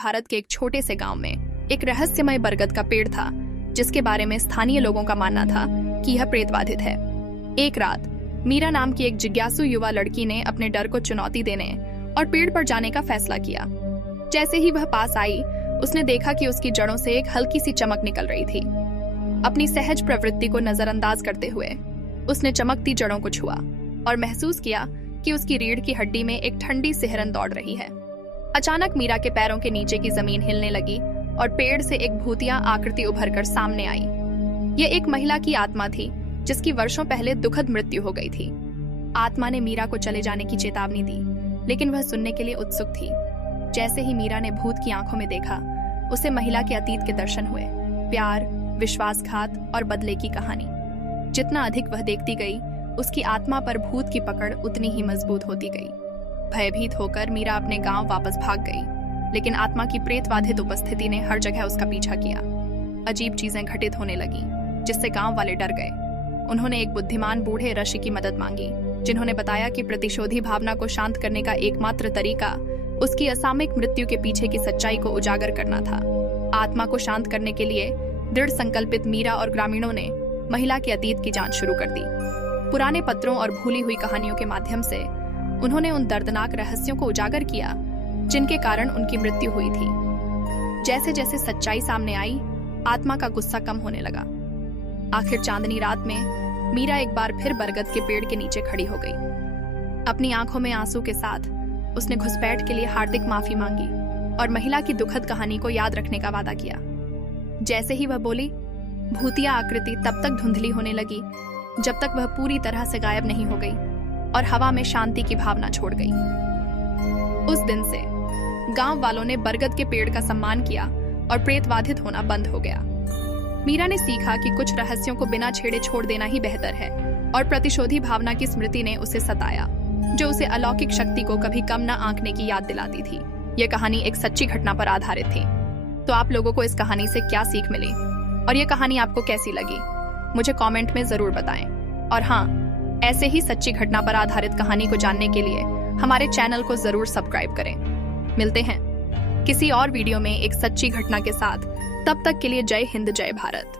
भारत के एक छोटे से गांव में एक रहस्यमय बरगद का पेड़ था जिसके बारे में स्थानीय लोगों का मानना था कि यह प्रेत बाधित है। एक रात मीरा नाम की एक जिज्ञासु युवा लड़की ने अपने डर को चुनौती देने और पेड़ पर जाने का फैसला किया। जैसे ही वह पास आई, उसने देखा कि उसकी जड़ों से एक हल्की सी चमक निकल रही थी। अपनी सहज प्रवृत्ति को नजरअंदाज करते हुए उसने चमकती जड़ों को छुआ और महसूस किया कि उसकी रीढ़ की हड्डी में एक ठंडी सिहरन दौड़ रही है। अचानक मीरा के पैरों के नीचे की जमीन हिलने लगी और पेड़ से एक भूतिया आकृति उभरकर सामने आई। यह एक महिला की आत्मा थी जिसकी वर्षों पहले दुखद मृत्यु हो गई थी। आत्मा ने मीरा को चले जाने की चेतावनी दी, लेकिन वह सुनने के लिए उत्सुक थी। जैसे ही मीरा ने भूत की आंखों में देखा, उसे महिला के अतीत के दर्शन हुए, प्यार, विश्वासघात और बदले की कहानी। जितना अधिक वह देखती गई, उसकी आत्मा पर भूत की पकड़ उतनी ही मजबूत होती गई। भयभीत होकर मीरा अपने गांव वापस भाग गई, लेकिन आत्मा की प्रेतबाधित उपस्थिति ने हर जगह उसका पीछा किया। अजीब चीजें घटित होने लगी, जिससे गांव वाले डर गए। उन्होंने एक बुद्धिमान बूढ़े ऋषि की मदद मांगी, जिन्होंने बताया कि प्रतिशोधी भावना को शांत करने का एकमात्र तरीका उसकी असामयिक मृत्यु के पीछे की सच्चाई को उजागर करना था। आत्मा को शांत करने के लिए दृढ़ संकल्पित मीरा और ग्रामीणों ने महिला के अतीत की जांच शुरू कर दी। पुराने पत्रों और भूली हुई कहानियों के माध्यम से उन्होंने उन दर्दनाक रहस्यों को उजागर किया जिनके कारण उनकी मृत्यु हुई थी। जैसे जैसे सच्चाई सामने आई, आत्मा का गुस्सा कम होने लगा। आखिर चांदनी रात में मीरा एक बार फिर बरगद के पेड़ के नीचे खड़ी हो गई। अपनी आंखों में आंसू के साथ उसने घुसपैठ के लिए हार्दिक माफी मांगी और महिला की दुखद कहानी को याद रखने का वादा किया। जैसे ही वह बोली, भूतिया आकृति तब तक धुंधली होने लगी जब तक वह पूरी तरह से गायब नहीं हो गई और हवा में शांति की भावना छोड़ गई। उस दिन से गांव वालों ने बरगद के पेड़ का सम्मान किया और प्रेतबाधित होना बंद हो गया। मीरा ने सीखा कि कुछ रहस्यों को बिना छेड़े छोड़ देना ही बेहतर है, और प्रतिशोधी भावना की स्मृति ने उसे सताया, जो उसे अलौकिक शक्ति को कभी कम न आंकने की याद दिलाती थी। यह कहानी एक सच्ची घटना पर आधारित थी। तो आप लोगों को इस कहानी से क्या सीख मिली और यह कहानी आपको कैसी लगी, मुझे कमेंट में जरूर बताएं। और हाँ, ऐसे ही सच्ची घटना पर आधारित कहानी को जानने के लिए हमारे चैनल को जरूर सब्सक्राइब करें। मिलते हैं किसी और वीडियो में एक सच्ची घटना के साथ। तब तक के लिए जय हिंद, जय भारत।